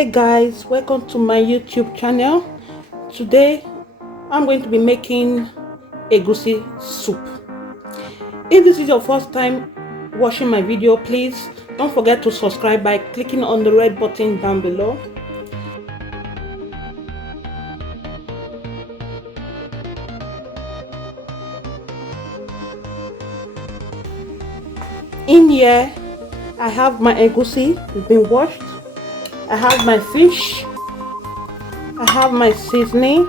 Hey guys, welcome to my YouTube channel. Today I'm going to be making egusi soup. If this is your first time watching my video, please don't forget to subscribe by clicking on the red button down below. In here I have my egusi, it's been washed. I have my fish, I have my seasoning,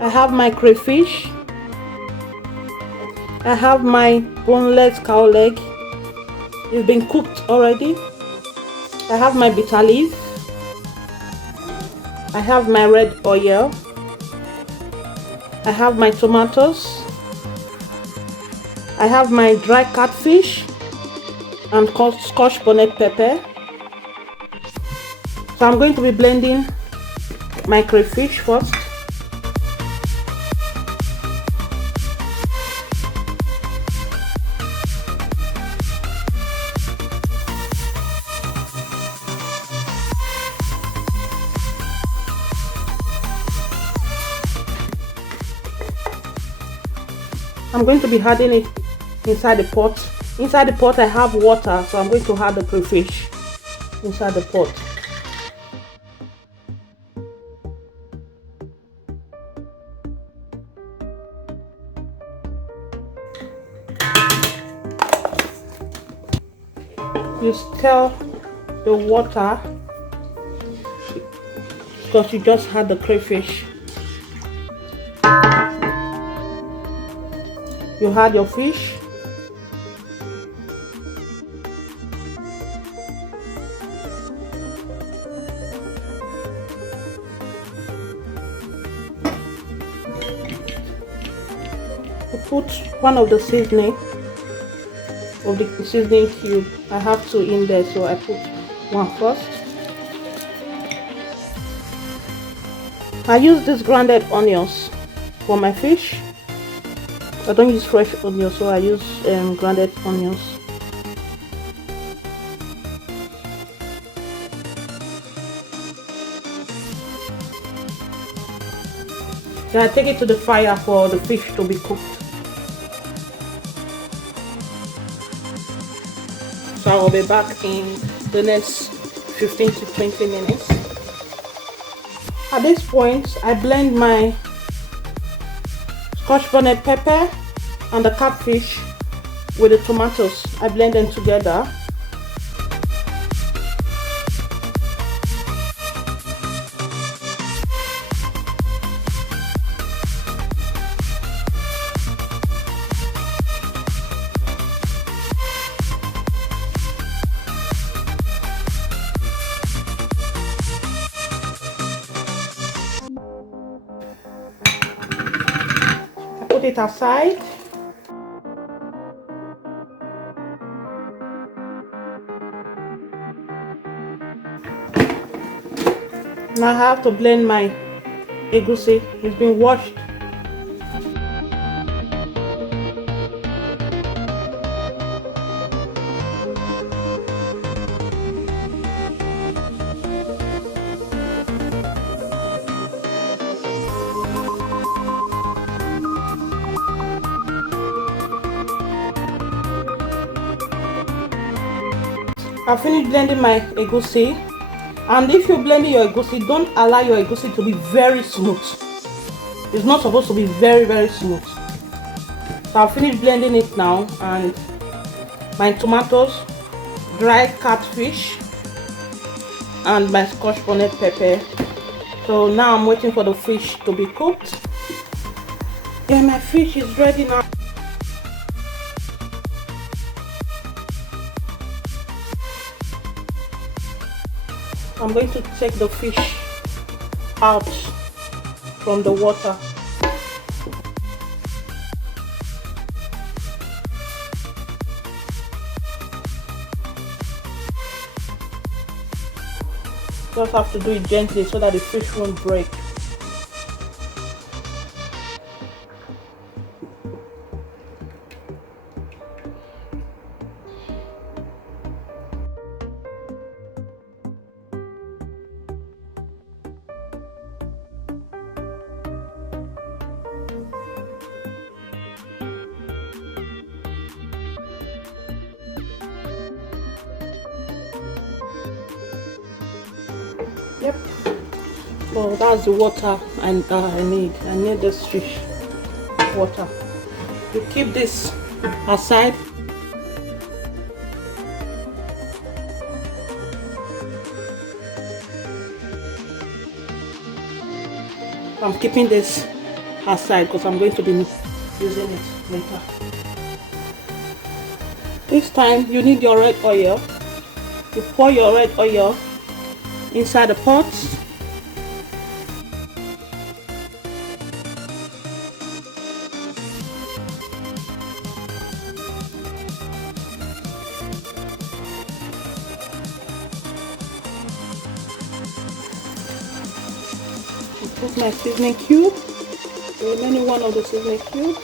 I have my crayfish, I have my boneless cow leg, it's been cooked already. I have my bitter leaf, I have my red oil, I have my tomatoes, I have my dry catfish and scotch bonnet pepper. So I'm going to be blending my crayfish first. I'm going to be adding it inside the pot. Inside the pot I have water, so I'm going to add the crayfish inside the pot. You stir the water because you just had the crayfish. You add your fish. You put one of the seasoning cube. I have two in there, so I put one first. I use these grounded onions for my fish. I don't use fresh onions, so I use grounded onions. Then I take it to the fire for the fish to be cooked. So I will be back in the next 15 to 20 minutes. At this point, I blend my scotch bonnet pepper and the catfish with the tomatoes. I blend them together. Put it aside. Now I have to blend my egusi. It's been washed. I finished blending my egusi, and if you're blending your egusi, don't allow your egusi to be very smooth. It's not supposed to be very smooth. So I finished blending it now, and my tomatoes, dry catfish, and my scotch bonnet pepper. So now I'm waiting for the fish to be cooked. Yeah, my fish is ready now. I'm going to take the fish out from the water. Just have to do it gently so that the fish won't break. Yep. Well, that's the water and I need. I need this fish water. You keep this aside. I'm keeping this aside because I'm going to be using it later. This time you need your red oil. You pour your red oil inside the pot. Put my seasoning cube, the remaining one of the seasoning cube.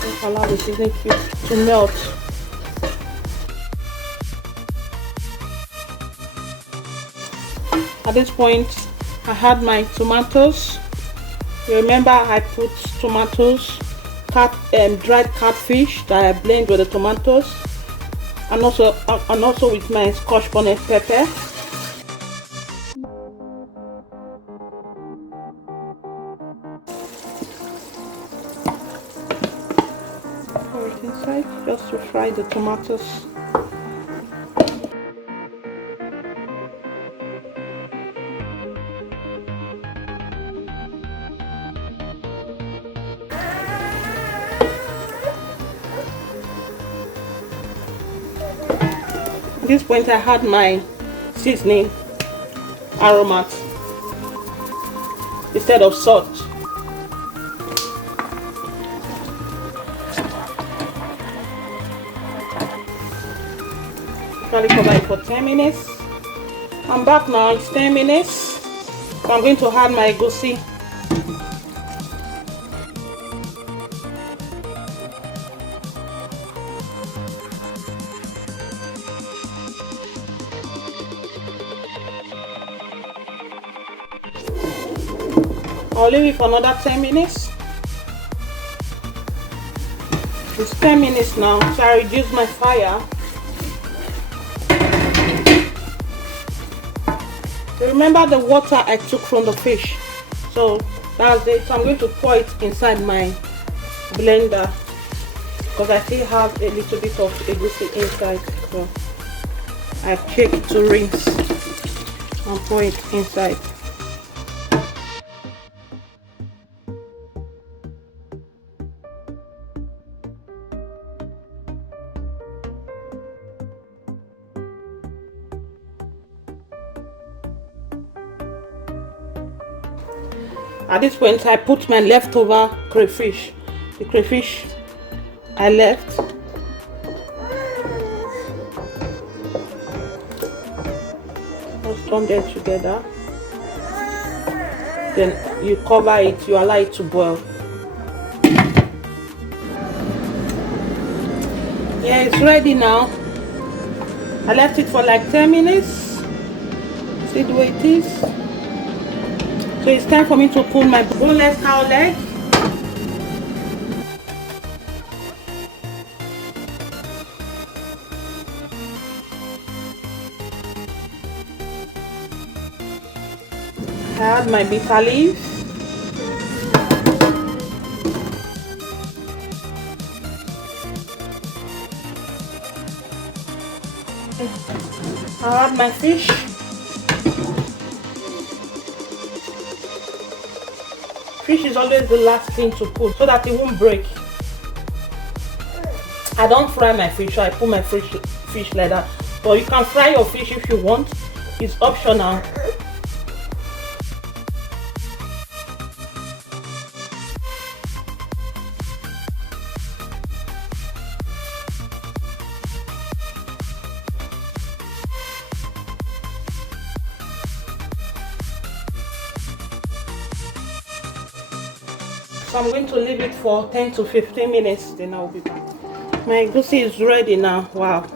Just allow the seasoning cube to melt. At this point, I had my tomatoes. You remember I put tomatoes, dried catfish that I blend with the tomatoes. And also with my scotch bonnet pepper. Pour it inside just to fry the tomatoes. At this point, I had my seasoning aromat instead of salt. Probably cover it for 10 minutes. I'm back now. It's 10 minutes. So I'm going to add my egusi. I'll leave it for another 10 minutes. It's 10 minutes now, so I reduced my fire. Remember the water I took from the fish, so that's it. So I'm going to pour it inside my blender because I still have a little bit of egusi inside, so I check it to rinse and pour it inside. At this point, I put my leftover crayfish. The crayfish I left. Just turn them together. Then you cover it, you allow it to boil. Yeah, it's ready now. I left it for like 10 minutes. See the way it is? So it's time for me to pull my boneless cow leg. I add my bitter leaf. I add my fish. Fish is always the last thing to put so that it won't break. I don't fry my fish, so I put my fish like that. But you can fry your fish if you want. It's optional. So I'm going to leave it for 10 to 15 minutes, then I'll be back. My egusi is ready now. Wow.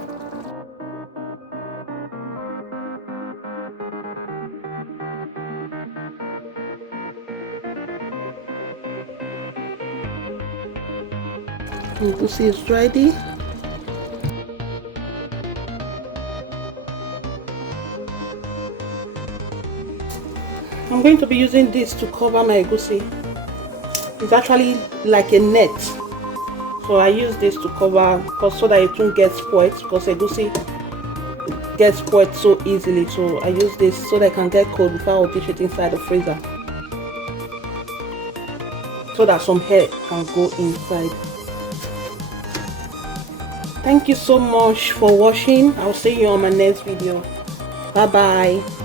Egusi is ready. I'm going to be using this to cover my egusi. It's actually like a net, so I use this to cover because so that it won't get spoiled, because egusi gets spoiled so easily. So I use this so that I can get cold before I dish it inside the freezer, so that some hair can go inside. Thank you so much for watching. I'll see you on my next video. Bye bye.